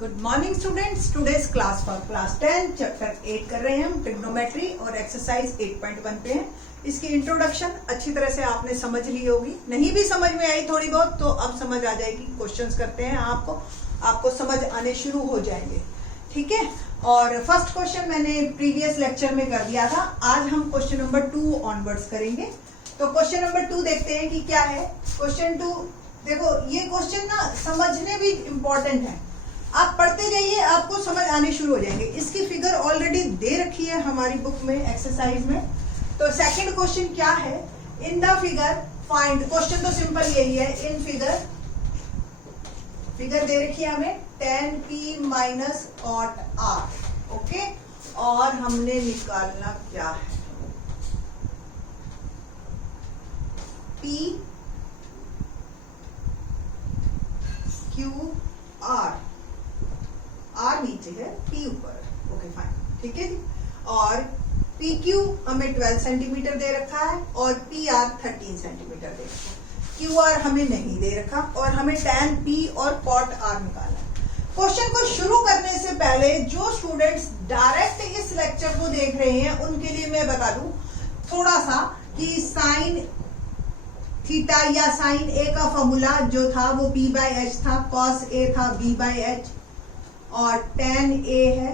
Good morning students, today's class for class 10 chapter 8 कर रहे हैं हम ट्रिग्नोमेट्री और एक्सरसाइज 8.1 पे हैं। इसकी इंट्रोडक्शन अच्छी तरह से आपने समझ ली होगी, नहीं भी समझ में आई थोड़ी बहुत तो अब समझ आ जाएगी। क्वेश्चंस करते हैं आपको समझ आने शुरू हो जाएंगे, ठीक है। और फर्स्ट क्वेश्चन मैंने प्रीवियस लेक्चर में कर दिया था, आज हम क्वेश्चन नंबर 2 ऑनवर्ड्स करेंगे। तो क्वेश्चन नंबर 2 देखते हैं कि क्या है। क्वेश्चन 2 देखो, ये क्वेश्चन ना समझने भी इम्पोर्टेंट है, आप पढ़ते जाइए आपको समझ आने शुरू हो जाएंगे। इसकी फिगर ऑलरेडी दे रखी है हमारी बुक में एक्सरसाइज में। तो सेकंड क्वेश्चन क्या है, in the figure find, question तो सिंपल यही है, इन फिगर दे रखी है हमें 10p minus cot r, okay. और हमने निकालना क्या है, p q r, r नीचे है p ऊपर, ओके फाइन, ठीक है जी। और पी क्यू हमें 12 सेंटीमीटर दे रखा है और पी आर 13 सेंटीमीटर दे रखा है। क्यू आर हमें नहीं दे रखा और हमें टैन पी और कॉट आर निकालना है। क्वेश्चन को शुरू करने से पहले जो स्टूडेंट्स डायरेक्ट इस लेक्चर को देख रहे हैं उनके लिए मैं बता दूं थोड़ा सा कि साइन थीटा या साइन ए का फॉर्मूला जो था वो p बाई एच था, कॉस ए था b बाई एच और tan a है।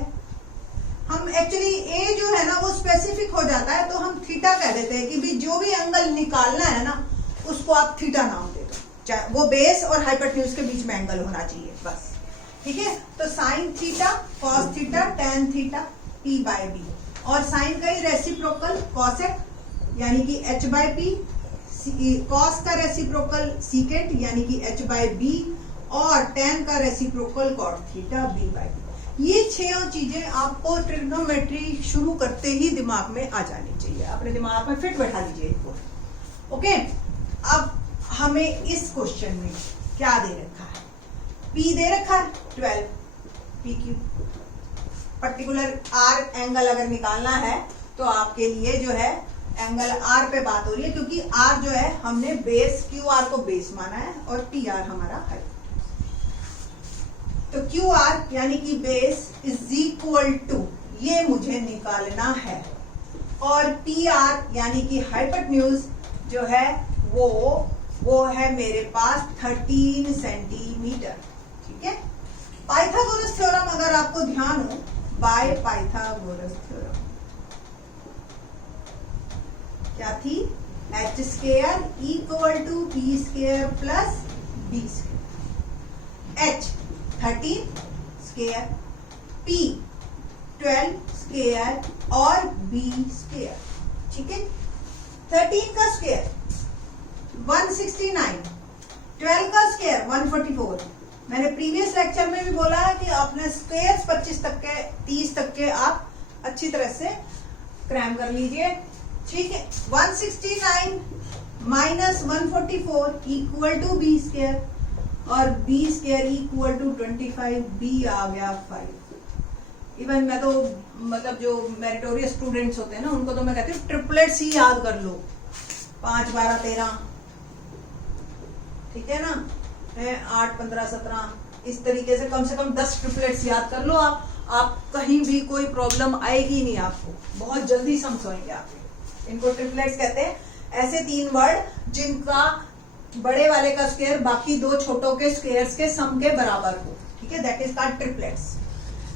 हम एक्चुअली a जो है ना वो स्पेसिफिक हो जाता है तो हम थीटा कह देते हैं कि भी जो भी एंगल निकालना है ना उसको आप थीटा नाम दे दो, चाहे वो बेस और हाइपोटेन्यूज के बीच में एंगल होना चाहिए बस, ठीक है। तो sine theta, cos theta, tan theta, p by b और साइन का ही रेसिप्रोकल कॉसेक यानी कि h बाई p, कॉस का रेसिप्रोकल सीकेट यानी कि h बाई b और tan का रेसिप्रोकल cot theta b by b। ये 6 चीजें आपको ट्रिग्नोमेट्री शुरू करते ही दिमाग में आ जानी चाहिए, अपने दिमाग में फिट बैठा लीजिए इनको, ओके। अब हमें इस क्वेश्चन में क्या दे रखा है, p दे रखा है 12 pq, पर्टिकुलर r एंगल अगर निकालना है तो आपके लिए जो है एंगल r पे बात हो रही है क्योंकि r जो है हमने बेस qr को बेस माना है और pr हमारा हाइट। तो QR यानी कि बेस इज इक्वल टू, ये मुझे निकालना है, और PR यानी कि हाइपोटेन्यूज जो है वो है मेरे पास 13 सेंटीमीटर, ठीक है। पाइथागोरस थ्योरम अगर आपको ध्यान हो, बाय पाइथागोरस थ्योरम क्या थी, h square equal to p square plus b square, h 13 square, p 12 square और b स्क्वायर, ठीक है। 13 का स्क्वायर 169, 12 का स्क्वायर 144। मैंने प्रीवियस लेक्चर में भी बोला है कि अपने स्क्वायर 25 तक के 30 तक के आप अच्छी तरह से क्रैम कर लीजिए, ठीक है। 169 minus 144 equal to b square और b square equal to 25, b आ गया 5। इवन मैं तो मतलब जो मेरिटोरियस स्टूडेंट्स होते हैं ना उनको तो मैं कहती हूँ ट्रिपलेट्स ही याद कर लो, 5 12 13, ठीक है ना, 8 15 17, इस तरीके से कम 10 ट्रिपलेट्स याद कर लो आप कहीं भी कोई प्रॉब्लम आएगी नहीं आपको, बहुत जल्दी समझ आएंगे आप। इनको ट्रिपलेट्स कहते हैं, ऐसे 3 वर्ड जिनका बड़े वाले का स्क्वायर बाकी 2 छोटों के स्क्वायर्स के सम के बराबर हो, ठीक है, दैट इज कॉल्ड ट्रिपलेट्स।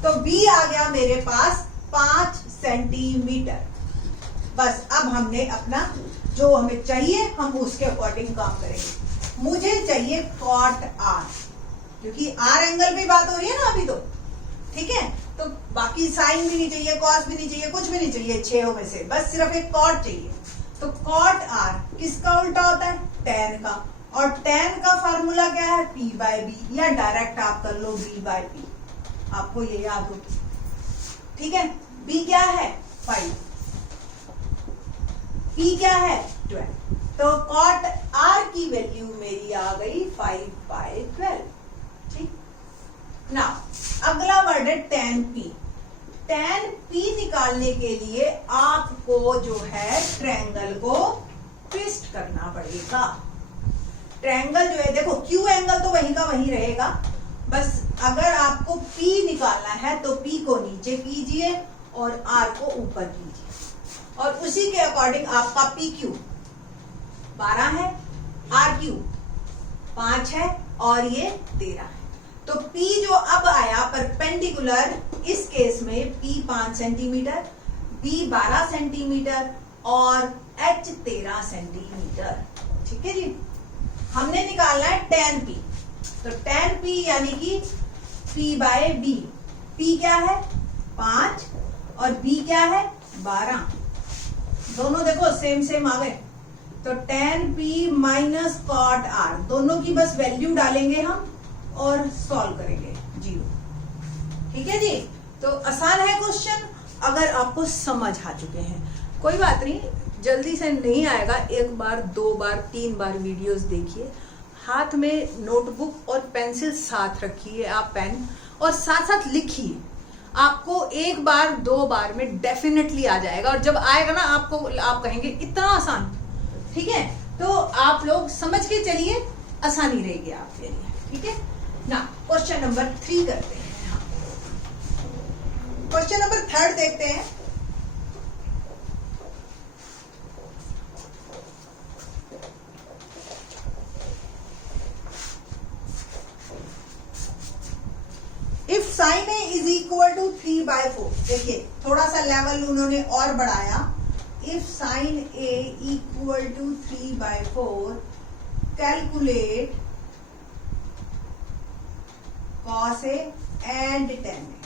तो b आ गया मेरे पास 5 सेंटीमीटर। बस अब हमने अपना जो हमें चाहिए हम उसके अकॉर्डिंग काम करेंगे। मुझे चाहिए कॉट r, क्योंकि r एंगल पे बात हो रही है ना अभी तो, ठीक है। तो बाकी साइन भी नहीं चाहिए, कॉस भी नहीं चाहिए, कुछ भी नहीं चाहिए 6 में से, बस सिर्फ एक कॉट चाहिए। तो कॉट r किसका उल्टा होता है, tan का, और tan का फार्मूला क्या है, p बाई b, या डायरेक्ट आप कर लो b बाई p, आपको ये याद हो, ठीक है। b क्या है 5, p क्या है 12, तो कॉट r की वैल्यू मेरी आ गई 5 बाई 12, ठीक। नाउ अगला वर्ड है tan p। tan p निकालने के लिए आपको जो है ट्रायंगल को ट्विस्ट करना पड़ेगा। ट्रायंगल जो है देखो, क्यू एंगल तो वही का वही रहेगा, बस अगर आपको P निकालना है तो P को नीचे कीजिए और R को ऊपर कीजिए, और उसी के अकॉर्डिंग आपका PQ 12 है, RQ 5 है और ये 13 है। तो P जो अब आया परपेंडिकुलर, इस केस में P 5 सेंटीमीटर, B 12 सेंटीमीटर और H 13 सेंटीमीटर। ठीक है जी। हमने निकालना है tan P, तो tan P यानी कि P बाय B। P क्या है 5 और B क्या है 12, दोनों देखो सेम सेम आ गए। तो tan P minus cot R, दोनों की बस वैल्यू डालेंगे हम और सॉल्व करेंगे 0। ठीक है जी। तो आसान है क्वेश्चन, अगर आपको समझ आ चुके हैं। कोई बात नहीं, जल्दी से नहीं आएगा, एक बार 2 बार 3 बार वीडियोस देखिए, हाथ में नोटबुक और पेंसिल साथ रखिए, आप पेन, और साथ साथ लिखिए। आपको 1 बार 2 बार में डेफिनेटली आ जाएगा, और जब आएगा ना आपको, आप कहेंगे इतना आसान। ठीक है, तो आप लोग समझ के चलिए, आसानी रहेगी आपके लिए। ठीक है ना। क्वेश्चन नंबर 3 करते हैं। क्वेश्चन नंबर 3 देखते हैं। If sine A is equal to 3/4, देखिए थोड़ा सा लेवल उन्होंने और बढ़ाया। If sine A equal to 3/4, calculate cos A and tan A.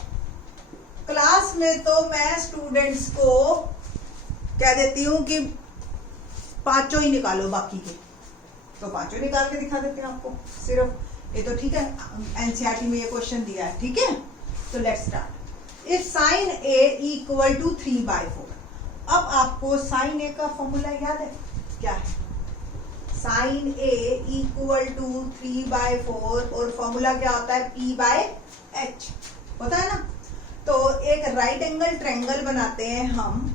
Class में तो मैं स्टूडेंट्स को कह देती हूं कि पांचों ही निकालो, बाकी के तो पांचों निकाल के दिखा देते हैं आपको सिर्फ। ये तो ठीक है, एनसीईआरटी में ये क्वेश्चन दिया है। ठीक है, तो let's start. If sine A equal to 3/4, अब आपको साइन ए का फॉर्मूला याद है क्या है? साइन ए इक्वल टू 3/4, और फॉर्मूला क्या होता है? P/H होता है ना। तो एक राइट एंगल ट्रायंगल बनाते हैं हम,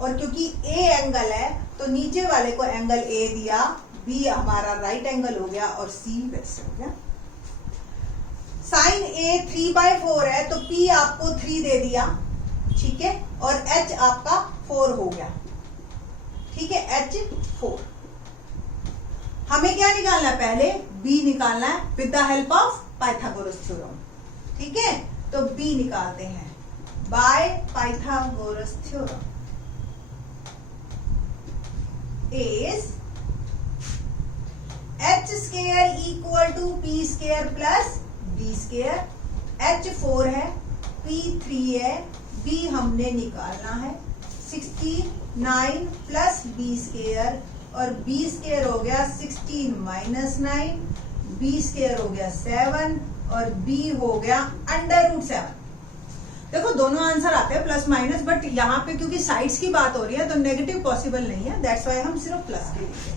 और क्योंकि A एंगल है तो नीचे वाले को एंगल A दिया, B हमारा राइट एंगल हो गया और C वैसे हो गया। साइन A 3/4 है तो P आपको 3 दे दिया, ठीक है, और H आपका 4 हो गया। ठीक है, H 4। हमें क्या निकालना है? पहले B निकालना है with the help of Pythagoras theorem. ठीक है, तो B निकालते हैं by Pythagoras theorem is H square equal to P square plus B square. H 4 है, P 3 है, B हमने निकालना है 69 प्लस B स्क्वायर, और B स्क्वायर हो गया 16 माइनस 9, B स्क्वायर हो गया 7 और B हो गया √7। देखो दोनों आंसर आते हैं प्लस माइनस, बट यहाँ पे क्योंकि साइड्स की बात हो रही है तो नेगेटिव पॉसिबल नहीं है, दैट्स वाई हम सिर्फ प्लस के लिए।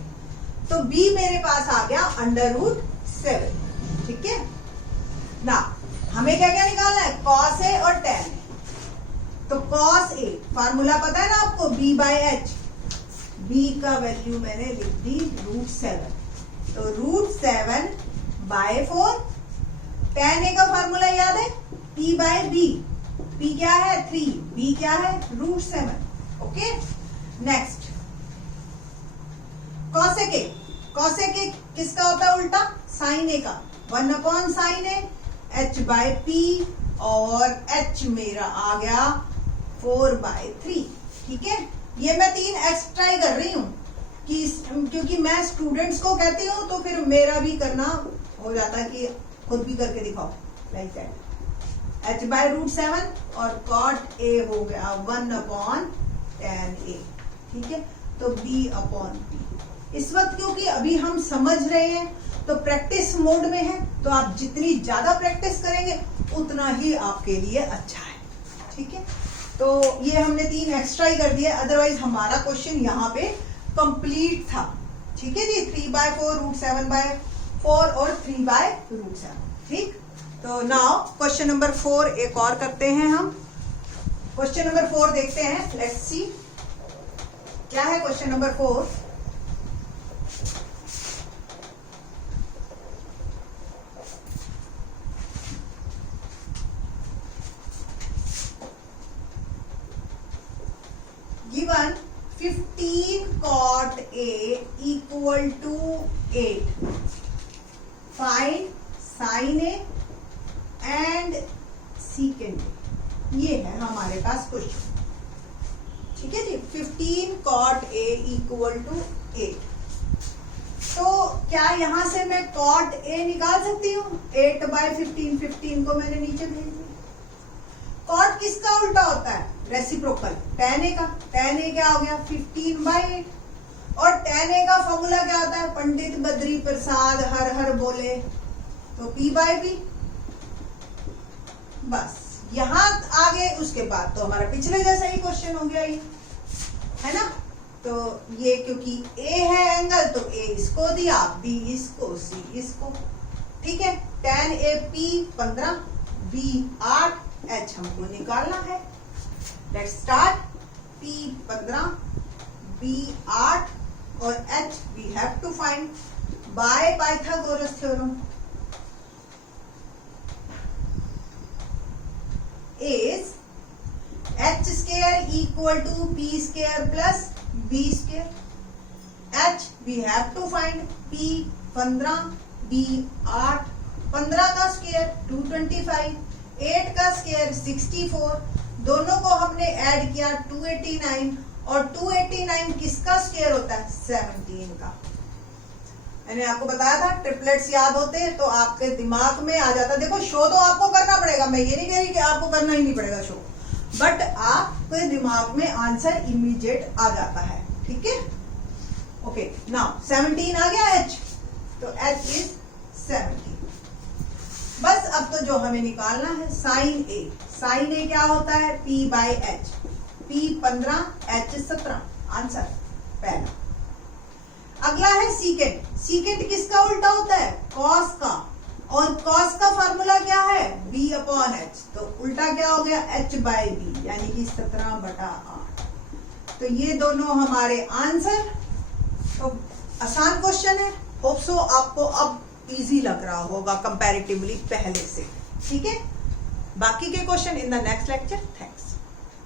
तो B मेरे पास आ गया √7। ठीक है ना। हमें क्या क्या निकालना है? कॉस ए और tan ए। तो कॉस ए फार्मूला पता है ना आपको, B/H। B का वैल्यू मैंने लिख दी √7, तो √7/4। tan ए का फार्मूला याद है? P/B। P क्या है? 3, B क्या है? √7। ओके, नेक्स्ट कॉसेक ए। कॉसेक ए किसका होता है उल्टा? साइन ए का। 1/sin ए, H/P, और H मेरा आ गया 4/3। ठीक है, ये मैं 3 एक्स्ट्रा ही कर रही हूं कि क्योंकि मैं स्टूडेंट्स को कहती हूं तो फिर मेरा भी करना हो जाता है कि खुद भी करके दिखाओ, लाइक दैट। H/√7 और cot A हो गया 1/tan A। ठीक है, तो B/P। इस वक्त क्योंकि अभी हम समझ रहे हैं तो प्रैक्टिस मोड में है, तो आप जितनी ज्यादा प्रैक्टिस करेंगे उतना ही आपके लिए अच्छा है। ठीक है, तो ये हमने 3 एक्स्ट्रा ही कर दिया, अदरवाइज हमारा क्वेश्चन यहाँ पे कंप्लीट था। ठीक है जी, 3/4, √7/4 और 3/√7। ठीक, तो नाउ क्वेश्चन नंबर 4 एक और करते हैं हम। क्वेश्चन नंबर 4 देखते हैं, लेट्स सी क्या है question number 4। Given 15 cot A equal to 8. Find sin A and secant A. ये है हमारे पास क्वेश्चन, ठीक है जी। 15 cot A equal to 8. तो क्या यहां से मैं cot A निकाल सकती हूँ? 8/15, 15 को मैंने नीचे भेज दिया। कॉट किसका उल्टा होता है? रेसिप्रोकल, tan A का। tan A क्या हो गया? 15/8। और tan A का फॉर्मूला क्या होता है? पंडित बद्री प्रसाद हर हर बोले, तो P/B। बस यहां आगे उसके बाद तो हमारा पिछले जैसा ही क्वेश्चन हो गया ये, है ना। तो ये क्योंकि A है एंगल, तो A इसको दिया, B इसको, C इसको, ठीक है। tan A P 15, B 8, H हमको निकालना है। Let's start. P 15, B 8 और H we have to find by Pythagoras theorem. Is H square equal to P square plus B square. H we have to find P 15, B 8, 15 का square 225, 8 का square 64, दोनों को हमने add किया 289, और 289 किसका square होता है? 17 का। मैंने आपको बताया था ट्रिपलेट्स याद होते हैं तो आपके दिमाग में आ जाता है। देखो शो तो आपको करना पड़ेगा, मैं ये नहीं कह रही कि आपको करना ही नहीं पड़ेगा शो, बट आपके दिमाग में आंसर इमीडिएट आ जाता है, ठीक है। ओके, नाउ 17 आ गया H, तो H इज 17। बस अब तो जो हमें निकालना है साइन A। साइन A क्या होता है? P/H। P 15, H 17, आंसर पहला। अगला है सीकेंट। सीकेंट किसका उल्टा होता है? कॉस का, और कॉस का फार्मूला क्या है? B/H। तो उल्टा क्या हो गया? H/B, यानी कि 17/8। तो ये दोनों हमारे आंसर। तो आसान क्वेश्चन है, होप सो आपको अब इजी लग रहा होगा कंपैरेटिवली पहले से, ठीक है। बाकी के question in the next lecture. Thanks.